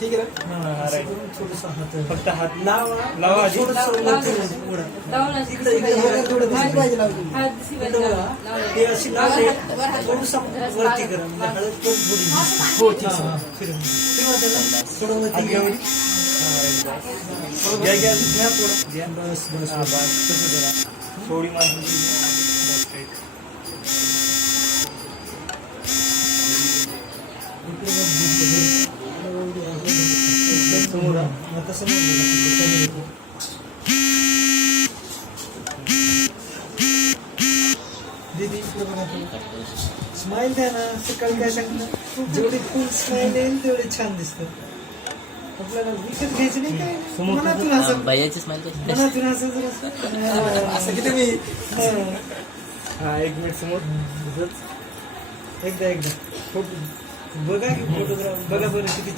ठीक आहे हा राईट. थोडंसं हात फक्त हात लावा लावा आधी. थोडं पाहिजे लावली हे अशी लावले थोडंसं वरती करा म्हणजे हळद पण थोडी हो ठीक आहे फिरवा त्याला थोडं वरती घ्या. घ्या घ्या घ्या थोडं घ्या. बस बस हा बस तसं करा. थोडी मारून बस right. समोर तसं नाही दीदी इकडे बघा स्माइल द्या ना सकाळी काय सांगितलं जेवढी फुल स्माइल येईल तेवढे छान दिसतं आपल्याला विकत घ्यायचं नाही काय मनातून असं बायाची स्माइल कशी मनातून असं जर असं किती मी हा 1 मिनिट समोर एकदा फोटो बघा की फोटोग्राफ बघा बरं किती